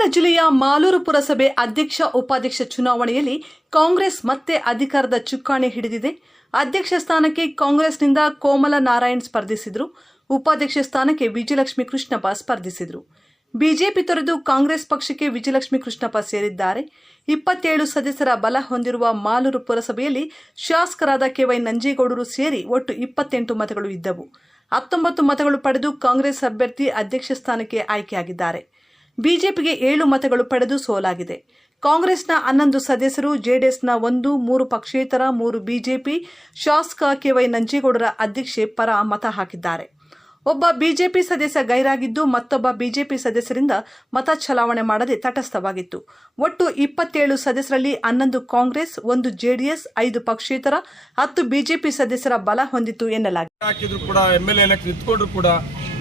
ಕೋಲಾರ ಜಿಲ್ಲೆಯ ಮಾಲೂರು ಪುರಸಭೆ ಅಧ್ಯಕ್ಷ ಉಪಾಧ್ಯಕ್ಷ ಚುನಾವಣೆಯಲ್ಲಿ ಕಾಂಗ್ರೆಸ್ ಮತ್ತೆ ಅಧಿಕಾರದ ಚುಕ್ಕಾಣಿ ಹಿಡಿದಿದೆ. ಅಧ್ಯಕ್ಷ ಸ್ಥಾನಕ್ಕೆ ಕಾಂಗ್ರೆಸ್ನಿಂದ ಕೋಮಲ ನಾರಾಯಣ್ ಸ್ಪರ್ಧಿಸಿದ್ರು. ಉಪಾಧ್ಯಕ್ಷ ಸ್ಥಾನಕ್ಕೆ ವಿಜಯಲಕ್ಷ್ಮಿ ಕೃಷ್ಣಪ್ಪ ಸ್ಪರ್ಧಿಸಿದ್ರು. ಬಿಜೆಪಿ ತೊರೆದು ಕಾಂಗ್ರೆಸ್ ಪಕ್ಷಕ್ಕೆ ವಿಜಯಲಕ್ಷ್ಮಿ ಕೃಷ್ಣಪ್ಪ ಸೇರಿದ್ದಾರೆ. ಇಪ್ಪತ್ತೇಳು ಸದಸ್ಯರ ಬಲ ಹೊಂದಿರುವ ಮಾಲೂರು ಪುರಸಭೆಯಲ್ಲಿ ಶಾಸಕರಾದ ಕೆವೈ ನಂಜೇಗೌಡರು ಸೇರಿ ಒಟ್ಟು ಇಪ್ಪತ್ತೆಂಟು ಮತಗಳು ಇದ್ದವು. ಹತ್ತೊಂಬತ್ತು ಮತಗಳು ಪಡೆದು ಕಾಂಗ್ರೆಸ್ ಅಭ್ಯರ್ಥಿ ಅಧ್ಯಕ್ಷ ಸ್ಥಾನಕ್ಕೆ ಆಯ್ಕೆಯಾಗಿದ್ದಾರೆ. ಬಿಜೆಪಿಗೆ ಏಳು ಮತಗಳು ಪಡೆದು ಸೋಲಾಗಿದೆ. ಕಾಂಗ್ರೆಸ್ನ ಹನ್ನೊಂದು ಸದಸ್ಯರು, ಜೆಡಿಎಸ್ನ ಒಂದು, ಮೂರು ಪಕ್ಷೇತರ, ಮೂರು ಬಿಜೆಪಿ, ಶಾಸಕ ಕೆವೈ ನಂಜೇಗೌಡರ ಅಧ್ಯಕ್ಷೆ ಪರ ಮತ ಹಾಕಿದ್ದಾರೆ. ಒಬ್ಬ ಬಿಜೆಪಿ ಸದಸ್ಯ ಗೈರಾಗಿದ್ದು ಮತ್ತೊಬ್ಬ ಬಿಜೆಪಿ ಸದಸ್ಯರಿಂದ ಮತ ಚಲಾವಣೆ ಮಾಡದೆ ತಟಸ್ಥವಾಗಿತ್ತು. ಒಟ್ಟು ಇಪ್ಪತ್ತೇಳು ಸದಸ್ಯರಲ್ಲಿ ಹನ್ನೊಂದು ಕಾಂಗ್ರೆಸ್, ಒಂದು ಜೆಡಿಎಸ್, ಐದು ಪಕ್ಷೇತರ, ಹತ್ತು ಬಿಜೆಪಿ ಸದಸ್ಯರ ಬಲ ಹೊಂದಿತ್ತು ಎನ್ನಲಾಗಿದೆ.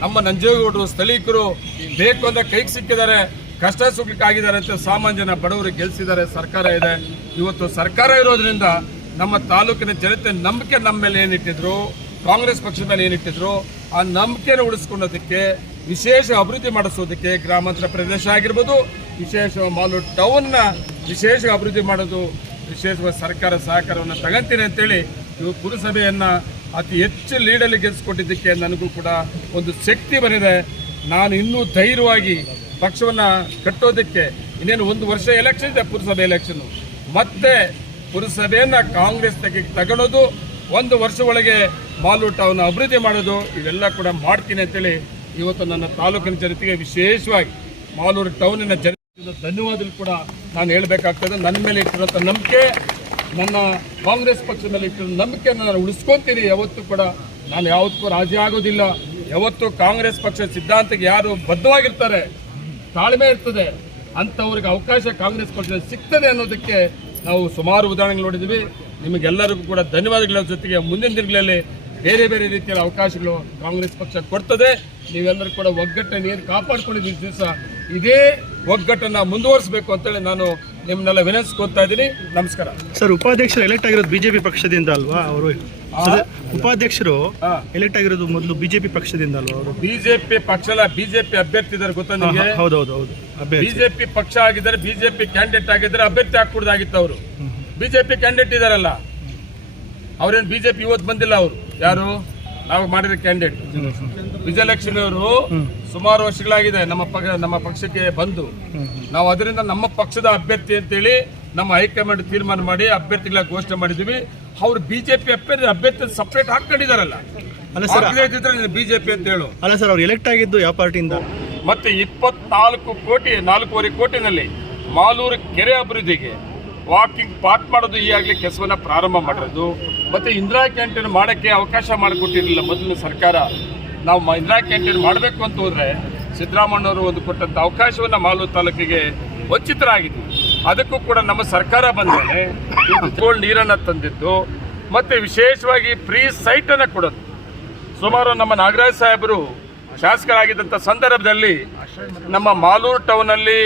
ನಮ್ಮ ನಂಜೇಗೌಡರು ಸ್ಥಳೀಕರು ಬೇಕು ಅಂತ ಕೈಗೆ ಸಿಕ್ಕಿದ್ದಾರೆ, ಕಷ್ಟ ಸುಖಕ್ಕಾಗಿದ್ದಾರೆ ಅಂತ ಸಾಮಾನ್ಯ ಜನ ಬಡವರು ಗೆಲ್ಲಿಸಿದ್ದಾರೆ ಸರ್ಕಾರ ಇದೆ. ಇವತ್ತು ಸರ್ಕಾರ ಇರೋದ್ರಿಂದ ನಮ್ಮ ತಾಲೂಕಿನ ಜನತೆ ನಂಬಿಕೆ ನಮ್ಮ ಮೇಲೆ ಏನಿಟ್ಟಿದ್ರು, ಕಾಂಗ್ರೆಸ್ ಪಕ್ಷದ ಮೇಲೆ ಏನಿಟ್ಟಿದ್ರು, ಆ ನಂಬಿಕೆನ ಉಳಿಸ್ಕೊಳ್ಳೋದಕ್ಕೆ, ವಿಶೇಷ ಅಭಿವೃದ್ಧಿ ಮಾಡಿಸೋದಕ್ಕೆ ಗ್ರಾಮಾಂತರ ಪ್ರದೇಶ ಆಗಿರ್ಬೋದು, ವಿಶೇಷ ಮಾಲು ಟೌನ್ನ ವಿಶೇಷ ಅಭಿವೃದ್ಧಿ ಮಾಡೋದು, ವಿಶೇಷವಾಗಿ ಸರ್ಕಾರ ಸಹಕಾರವನ್ನು ತಗಂತೀನಿ ಅಂತೇಳಿ ಇವು ಪುರಸಭೆಯನ್ನ ಅತಿ ಹೆಚ್ಚು ಲೀಡಲ್ಲಿ ಗೆಲ್ಲಿಸ್ಕೊಟ್ಟಿದ್ದಕ್ಕೆ ನನಗೂ ಕೂಡ ಒಂದು ಶಕ್ತಿ ಬಂದಿದೆ. ನಾನು ಇನ್ನೂ ಧೈರ್ಯವಾಗಿ ಪಕ್ಷವನ್ನು ಕಟ್ಟೋದಕ್ಕೆ ಇನ್ನೇನು ಒಂದು ವರ್ಷ ಎಲೆಕ್ಷನ್ ಇದೆ, ಪುರಸಭೆ ಎಲೆಕ್ಷನ್ನು ಮತ್ತೆ ಪುರಸಭೆಯನ್ನು ಕಾಂಗ್ರೆಸ್ ತೆಗೆ ತಗೊಳ್ಳೋದು ಒಂದು ವರ್ಷ ಒಳಗೆ ಮಾಲೂರು ಟೌನ್ ಅಭಿವೃದ್ಧಿ ಮಾಡೋದು, ಇವೆಲ್ಲ ಕೂಡ ಮಾಡ್ತೀನಿ ಅಂತೇಳಿ ಇವತ್ತು ನನ್ನ ತಾಲೂಕಿನ ಜನತೆಗೆ ವಿಶೇಷವಾಗಿ ಮಾಲೂರು ಟೌನಿನ ಜನತೆ ಧನ್ಯವಾದಗಳು ಕೂಡ ನಾನು ಹೇಳಬೇಕಾಗ್ತದೆ. ನನ್ನ ಮೇಲೆ ಇಟ್ಟಿರುವಂಥ ನಂಬಿಕೆ ನನ್ನ ಕಾಂಗ್ರೆಸ್ ಪಕ್ಷದಲ್ಲಿ ಇಟ್ಟಿರೋ ನಂಬಿಕೆಯನ್ನು ನಾನು ಉಳಿಸ್ಕೊತೀನಿ. ಯಾವತ್ತೂ ಕೂಡ ನಾನು ಯಾವತ್ತೂ ರಾಜಿ ಆಗೋದಿಲ್ಲ. ಯಾವತ್ತೂ ಕಾಂಗ್ರೆಸ್ ಪಕ್ಷ ಸಿದ್ಧಾಂತಕ್ಕೆ ಯಾರು ಬದ್ಧವಾಗಿರ್ತಾರೆ, ತಾಳ್ಮೆ ಇರ್ತದೆ, ಅಂಥವ್ರಿಗೆ ಅವಕಾಶ ಕಾಂಗ್ರೆಸ್ ಪಕ್ಷದಲ್ಲಿ ಸಿಗ್ತದೆ ಅನ್ನೋದಕ್ಕೆ ನಾವು ಸುಮಾರು ಉದಾಹರಣೆಗಳು ನೋಡಿದ್ವಿ ನಿಮಗೆಲ್ಲರಿಗೂ ಕೂಡ ಧನ್ಯವಾದಗಳ. ಜೊತೆಗೆ ಮುಂದಿನ ದಿನಗಳಲ್ಲಿ ಬೇರೆ ಬೇರೆ ರೀತಿಯ ಅವಕಾಶಗಳು ಕಾಂಗ್ರೆಸ್ ಪಕ್ಷ ಕೊಡ್ತದೆ. ನೀವೆಲ್ಲರೂ ಕೂಡ ಒಗ್ಗಟ್ಟನ್ನು ಏನು ಕಾಪಾಡ್ಕೊಂಡಿದ್ದೀವಿ ದಿವಸ ಇದೇ ಒಗ್ಗಟ್ಟನ್ನು ಮುಂದುವರಿಸಬೇಕು ಅಂತೇಳಿ ನಾನು ನಿಮ್ಮನ್ನೆಲ್ಲ ವಿನಂತಿಸ್ಕೊತಾ ಇದ್ದೀನಿ. ನಮಸ್ಕಾರ. ಸರ್ ಉಪಾಧ್ಯಕ್ಷರು ಎಲೆಕ್ಟ್ ಆಗಿರೋದು ಬಿಜೆಪಿ ಪಕ್ಷದಿಂದ ಅಲ್ವಾ ಅವರು? ಉಪಾಧ್ಯಕ್ಷರು ಎಲೆಕ್ಟ್ ಆಗಿರೋದು ಮೊದಲು ಬಿಜೆಪಿ ಪಕ್ಷದಿಂದ ಅಲ್ವಾ ಅವರು? ಬಿಜೆಪಿ ಪಕ್ಷ ಬಿಜೆಪಿ ಅಭ್ಯರ್ಥಿ ಇದ್ದಾರೆ ಗೊತ್ತಾ ನಿಮಗೆ? ಹೌದೌದು ಹೌದು. ಬಿಜೆಪಿ ಪಕ್ಷ ಆಗಿದ್ದಾರೆ ಬಿಜೆಪಿ ಕ್ಯಾಂಡಿಡೇಟ್ ಆಗಿದ್ದಾರೆ ಅಭ್ಯರ್ಥಿ ಹಾಕ್ಬಿಡ್ದಾಗಿತ್ತು ಅವರು. ಬಿಜೆಪಿ ಕ್ಯಾಂಡಿಡೇಟ್ ಇದಾರಲ್ಲ. ಅವ್ರೇನು ಬಿಜೆಪಿ ಇವತ್ತು ಬಂದಿಲ್ಲ ಅವರು? ಯಾರು? ನಾವು ಮಾಡಿರೋ ಕ್ಯಾಂಡಿಡೇಟ್ ವಿಜಯಲಕ್ಷ್ಮಿ ಅವರು ಸುಮಾರು ವರ್ಷಗಳಾಗಿದೆ ನಮ್ಮ ಪಕ್ಷ ನಮ್ಮ ಪಕ್ಷಕ್ಕೆ ಬಂದು. ನಾವು ಅದರಿಂದ ನಮ್ಮ ಪಕ್ಷದ ಅಭ್ಯರ್ಥಿ ಅಂತೇಳಿ ನಮ್ಮ ಹೈಕಮಾಂಡ್ ತೀರ್ಮಾನ ಮಾಡಿ ಅಭ್ಯರ್ಥಿಗಳ ಘೋಷಣೆ ಮಾಡಿದ್ವಿ ಅವ್ರು ಬಿಜೆಪಿ ಅಭ್ಯರ್ಥಿ ಅಭ್ಯರ್ಥಿ ಸಪ್ರೇಟ್ ಹಾಕೊಂಡಿದಾರಲ್ಲ ಅಲ್ಲ ಸರ್ ಬಿಜೆಪಿ ಅಂತ ಹೇಳು. ಅಲ್ಲ ಸರ್ ಅವ್ರು ಎಲೆಕ್ಟ್ ಆಗಿದ್ದು ಯಾವ ಪಾರ್ಟಿಯಿಂದ? ಮತ್ತೆ ಇಪ್ಪತ್ನಾಲ್ಕು ಕೋಟಿ ನಾಲ್ಕೂವರೆ ಕೋಟಿನಲ್ಲಿ ಮಾಲೂರು ಕೆರೆ ಅಭಿವೃದ್ಧಿಗೆ ವಾಕಿಂಗ್ ಪಾತ್ ಮಾಡೋದು ಈಗಾಗಲೇ ಕೆಲಸವನ್ನ ಪ್ರಾರಂಭ ಮಾಡಿರೋದು. ಮತ್ತೆ ಇಂದಿರಾ ಕ್ಯಾಂಟೀನ್ ಮಾಡೋಕ್ಕೆ ಅವಕಾಶ ಮಾಡಿಕೊಟ್ಟಿರಲಿಲ್ಲ ಮೊದಲಿನ ಸರ್ಕಾರ. ನಾವು ಮಹಿಂದ್ರಾ ಕ್ಯಾಂಟೀನ್ ಮಾಡಬೇಕು ಅಂತ ಹೋದ್ರೆ ಸಿದ್ದರಾಮಣ್ಣವರು ಒಂದು ಕೊಟ್ಟಂತ ಅವಕಾಶವನ್ನ ಮಾಲೂರು ತಾಲೂಕಿಗೆ ವಂಚಿತರಾಗಿದ್ವಿ. ಅದಕ್ಕೂ ಕೂಡ ನಮ್ಮ ಸರ್ಕಾರ ಬಂದರೆ ಕೋಲ್ ನೀರನ್ನು ತಂದಿದ್ದು ಮತ್ತೆ ವಿಶೇಷವಾಗಿ ಫ್ರೀ ಸೈಟನ್ನು ಕೊಡೋದು. ಸುಮಾರು ನಮ್ಮ ನಾಗರಾಜ್ ಸಾಹೇಬರು ಶಾಸಕರಾಗಿದ್ದಂಥ ಸಂದರ್ಭದಲ್ಲಿ ನಮ್ಮ ಮಾಲೂರು ಟೌನಲ್ಲಿ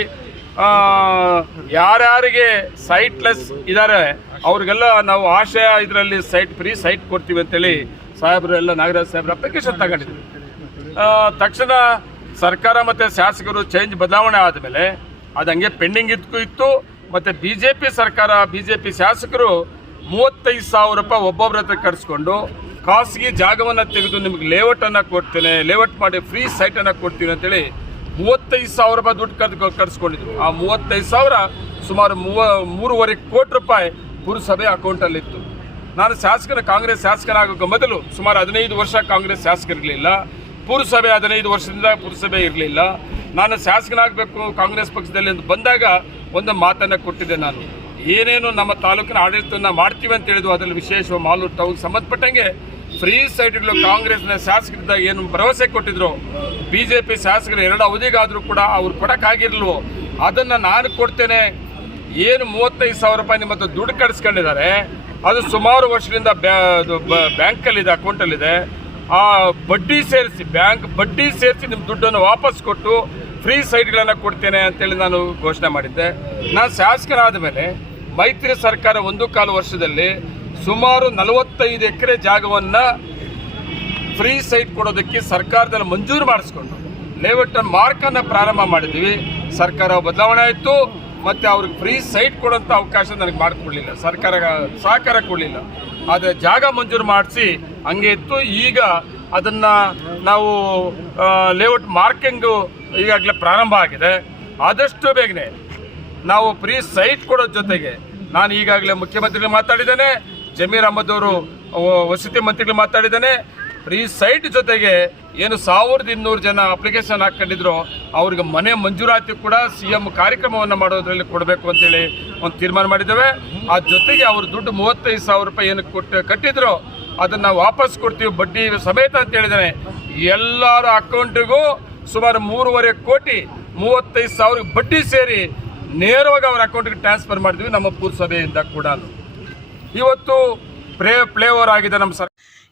ಯಾರ್ಯಾರಿಗೆ ಸೈಟ್ಲೆಸ್ ಇದ್ದಾರೆ ಅವ್ರಿಗೆಲ್ಲ ನಾವು ಆಶಯ ಇದರಲ್ಲಿ ಸೈಟ್, ಫ್ರೀ ಸೈಟ್ ಕೊಡ್ತೀವಿ ಅಂತೇಳಿ ಸಾಹೇಬರು ಎಲ್ಲ ನಾಗರಾಜ್ ಸಾಹೇಬ್ರ ಅಪ್ಲಿಕೇಶನ್ ತಗೊಂಡಿದ್ರು. ತಕ್ಷಣ ಸರ್ಕಾರ ಮತ್ತು ಶಾಸಕರು ಚೇಂಜ್ ಬದಲಾವಣೆ ಆದಮೇಲೆ ಅದು ಹಂಗೆ ಪೆಂಡಿಂಗ್ ಇದ್ಕು ಇತ್ತು. ಮತ್ತು ಬಿ ಜೆ ಪಿ ಸರ್ಕಾರ ಬಿ ಜೆ ಪಿ ಶಾಸಕರು ಮೂವತ್ತೈದು ಸಾವಿರ ರೂಪಾಯಿ ಒಬ್ಬೊಬ್ಬರ ಹತ್ರ ಕರೆಸ್ಕೊಂಡು ಖಾಸಗಿ ಜಾಗವನ್ನು ತೆಗೆದು ನಿಮಗೆ ಲೇಔಟನ್ನು ಕೊಡ್ತೇನೆ ಲೇಔಟ್ ಮಾಡಿ ಫ್ರೀ ಸೈಟನ್ನು ಕೊಡ್ತೀನಿ ಅಂತೇಳಿ ಮೂವತ್ತೈದು ಸಾವಿರ ರೂಪಾಯಿ ದುಡ್ಡು ಕರ್ದು ಕಟ್ಸ್ಕೊಂಡಿದ್ರು. ಆ ಮೂವತ್ತೈದು ಸಾವಿರ ಸುಮಾರು ಮೂವ ಮೂರುವರೆ ಕೋಟಿ ರೂಪಾಯಿ ಪುರಸಭೆ ಅಕೌಂಟಲ್ಲಿತ್ತು ನಾನು ಶಾಸಕರ ಕಾಂಗ್ರೆಸ್ ಶಾಸಕನಾಗೋಕೆ ಮೊದಲು ಸುಮಾರು ಹದಿನೈದು ವರ್ಷ ಕಾಂಗ್ರೆಸ್ ಶಾಸಕರಿರಲಿಲ್ಲ ಪುರಸಭೆ ಹದಿನೈದು ವರ್ಷದಿಂದ ಪುರಸಭೆ ಇರಲಿಲ್ಲ. ನಾನು ಶಾಸಕನಾಗಬೇಕು ಕಾಂಗ್ರೆಸ್ ಪಕ್ಷದಲ್ಲಿ ಅಂತ ಬಂದಾಗ ಒಂದು ಮಾತನ್ನು ಕೊಟ್ಟಿದ್ದೆ ನಾನು. ಏನೇನು ನಮ್ಮ ತಾಲೂಕಿನ ಆಡಳಿತವನ್ನು ಮಾಡ್ತೀವಿ ಅಂತ ಹೇಳಿದ್ವು ಅದರಲ್ಲಿ ವಿಶೇಷ ಮಾಲು ಟೌನ್ ಸಂಬಂಧಪಟ್ಟಂಗೆ ಫ್ರೀ ಸೈಟ್ಗಳು ಕಾಂಗ್ರೆಸ್ನ ಶಾಸಕರಿಂದ ಏನು ಭರವಸೆ ಕೊಟ್ಟಿದ್ರು. ಬಿ ಜೆ ಪಿ ಶಾಸಕರು ಎರಡು ಅವಧಿಗಾದರೂ ಕೂಡ ಅವ್ರು ಕೊಡೋಕ್ಕಾಗಿರ್ಲ್ವೋ, ಅದನ್ನು ನಾನು ಕೊಡ್ತೇನೆ. ಏನು ಮೂವತ್ತೈದು ಸಾವಿರ ರೂಪಾಯಿ ನಿಮ್ಮ ಹತ್ರ ದುಡ್ಡು ಕಡಿಸ್ಕೊಂಡಿದ್ದಾರೆ ಅದು ಸುಮಾರು ವರ್ಷದಿಂದ ಬ್ಯಾಂಕಲ್ಲಿದೆ, ಅಕೌಂಟಲ್ಲಿದೆ. ಆ ಬಡ್ಡಿ ಸೇರಿಸಿ, ಬ್ಯಾಂಕ್ ಬಡ್ಡಿ ಸೇರಿಸಿ ನಿಮ್ಮ ದುಡ್ಡನ್ನು ವಾಪಸ್ ಕೊಟ್ಟು ಫ್ರೀ ಸೈಟ್ಗಳನ್ನು ಕೊಡ್ತೇನೆ ಅಂತೇಳಿ ನಾನು ಘೋಷಣೆ ಮಾಡಿದ್ದೆ. ನಾನು ಶಾಸಕರಾದ ಮೇಲೆ ಮೈತ್ರಿ ಸರ್ಕಾರ ಒಂದು ಕಾಲು ವರ್ಷದಲ್ಲಿ ಸುಮಾರು ನಲವತ್ತೈದು ಎಕರೆ ಜಾಗವನ್ನು ಫ್ರೀ ಸೈಟ್ ಕೊಡೋದಕ್ಕೆ ಸರ್ಕಾರದಲ್ಲಿ ಮಂಜೂರು ಮಾಡಿಸ್ಕೊಂಡು, ಲೇಔಟ್ ಮಾರ್ಕ್ ಅನ್ನ ಪ್ರಾರಂಭ ಮಾಡಿದ್ವಿ. ಸರ್ಕಾರ ಬದಲಾವಣೆ ಆಯಿತು. ಮತ್ತೆ ಅವ್ರಿಗೆ ಫ್ರೀ ಸೈಟ್ ಕೊಡೋಂಥ ಅವಕಾಶ ನನಗೆ ಮಾಡಿಕೊಡ್ಲಿಲ್ಲ. ಸರ್ಕಾರ ಸಹಕಾರ ಕೊಡಲಿಲ್ಲ. ಆದರೆ ಜಾಗ ಮಂಜೂರು ಮಾಡಿಸಿ ಹಂಗೆ ಇತ್ತು. ಈಗ ಅದನ್ನ ನಾವು ಲೇಔಟ್ ಮಾರ್ಕಿಂಗು ಈಗಾಗಲೇ ಪ್ರಾರಂಭ ಆಗಿದೆ. ಆದಷ್ಟು ಬೇಗನೆ ನಾವು ಫ್ರೀ ಸೈಟ್ ಕೊಡೋ ಜೊತೆಗೆ ನಾನು ಈಗಾಗಲೇ ಮುಖ್ಯಮಂತ್ರಿಗಳು ಮಾತಾಡಿದ್ದೇನೆ, ಜಮೀರ್ ಅಹಮದ್ ಅವರು ವಸತಿ ಮಂತ್ರಿಗಳು ಮಾತಾಡಿದ್ದೇನೆ ಫ್ರೀ ಸೈಟ್ ಜೊತೆಗೆ ಏನು ಸಾವಿರದ ಇನ್ನೂರು ಜನ ಅಪ್ಲಿಕೇಶನ್ ಹಾಕೊಂಡಿದ್ರು ಅವ್ರಿಗೆ ಮನೆ ಮಂಜೂರಾತಿ ಕೂಡ ಸಿ ಎಂ ಕಾರ್ಯಕ್ರಮವನ್ನು ಮಾಡೋದ್ರಲ್ಲಿ ಕೊಡಬೇಕು ಅಂತೇಳಿ ಒಂದು ತೀರ್ಮಾನ ಮಾಡಿದ್ದೇವೆ. ಆ ಜೊತೆಗೆ ಅವ್ರ ದುಡ್ಡು ಮೂವತ್ತೈದು ಸಾವಿರ ರೂಪಾಯಿ ಏನು ಕೊಟ್ಟು ಕಟ್ಟಿದ್ರು, ಅದನ್ನು ವಾಪಸ್ ಕೊಡ್ತೀವಿ ಬಡ್ಡಿ ಸಮೇತ ಅಂತ ಹೇಳಿದ್ದಾನೆ. ಎಲ್ಲರ ಅಕೌಂಟಿಗೂ ಸುಮಾರು ಮೂರುವರೆ ಕೋಟಿ, ಮೂವತ್ತೈದು ಸಾವಿರ ಬಡ್ಡಿ ಸೇರಿ ನೇರವಾಗಿ ಅವರ ಅಕೌಂಟ್ಗೆ ಟ್ರಾನ್ಸ್ಫರ್ ಮಾಡಿದ್ವಿ ನಮ್ಮ ಪುರಸಭೆಯಿಂದ ಕೂಡ ಇವತ್ತು ಪ್ಲೇ ಓವರ್ ಆಗಿದೆ ನಮ್ಮ ಸರ್ಕಾರ.